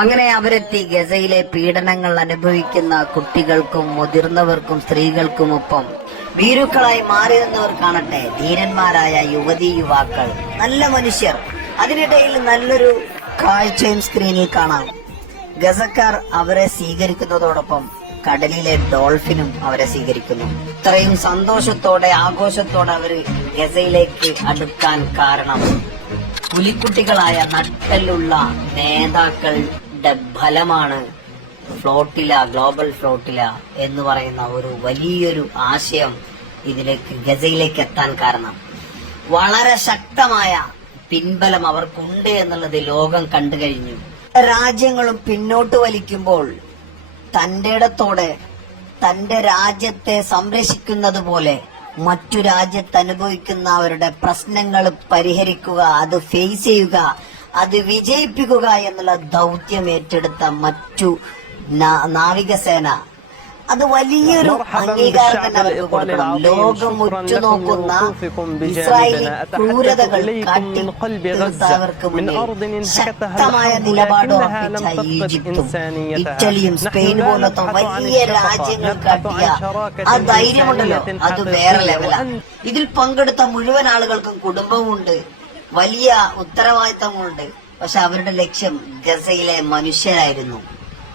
അങ്ങനെ അവരെത്തി ഗസയിലെ പീഡനങ്ങൾ അനുഭവിക്കുന്ന കുട്ടികൾക്കും മുതിർന്നവർക്കും സ്ത്രീകൾക്കുമൊപ്പം ഭീരുക്കളായി മാറി നിന്നവർ കാണട്ടെ ധീരന്മാരായ യുവതീ യുവാക്കൾ, നല്ല മനുഷ്യർ. അതിനിടയിൽ നല്ലൊരു കാഴ്ചയും സ്ക്രീനിൽ കാണാം. ഗസക്കാർ അവരെ സ്വീകരിക്കുന്നതോടൊപ്പം കടലിലെ ഡോൾഫിനും അവരെ സ്വീകരിക്കുന്നു. ഇത്രയും സന്തോഷത്തോടെ ആഘോഷത്തോടെ അവര് ഗസയിലേക്ക് അടുക്കാൻ കാരണം പുലിക്കുട്ടികളായ നട്ടലുള്ള നേതാക്കളുടെ ഫലമാണ് ഗ്ലോബൽ ഫ്ലോട്ടില എന്ന് പറയുന്ന ഒരു വലിയൊരു ആശയം ഗസയിലേക്ക് എത്താൻ കാരണം. വളരെ ശക്തമായ പിൻബലം അവർക്കുണ്ട് എന്നുള്ളത് ലോകം കണ്ടു കഴിഞ്ഞു. രാജ്യങ്ങളും പിന്നോട്ട് വലിക്കുമ്പോൾ തന്റെ ഇടത്തോടെ തന്റെ രാജ്യത്തെ സംരക്ഷിക്കുന്നത് പോലെ മറ്റു രാജ്യത്ത് അനുഭവിക്കുന്ന അവരുടെ പ്രശ്നങ്ങൾ പരിഹരിക്കുക, അത് ഫേസ് ചെയ്യുക, അത് വിജയിപ്പിക്കുക എന്നുള്ള ദൗത്യം ഏറ്റെടുത്ത മറ്റു നാവികസേന, അത് വലിയൊരു അംഗീകാരം തന്നെ അവർക്ക് കൊടുക്കണം. ലോകം ഉറ്റുനോക്കുന്ന ഇസ്രായേലി ക്രൂരതകൾ കാട്ടിത്തീർത്തവർക്ക് മുന്നിൽ ശക്തമായ നിലപാട് ഉറപ്പിച്ച ഈജിപ്തും ഇറ്റലിയും സ്പെയിൻ പോലത്തെ വലിയ രാജ്യങ്ങൾ കാട്ടിയ ആ ധൈര്യമുണ്ടല്ലോ, അത് വേറെ ലെവലാണ്. ഇതിൽ പങ്കെടുത്ത മുഴുവൻ ആളുകൾക്കും കുടുംബമുണ്ട്, വലിയ ഉത്തരവാദിത്തമുണ്ട്. പക്ഷെ അവരുടെ ലക്ഷ്യം ഗസയിലെ മനുഷ്യരായിരുന്നു.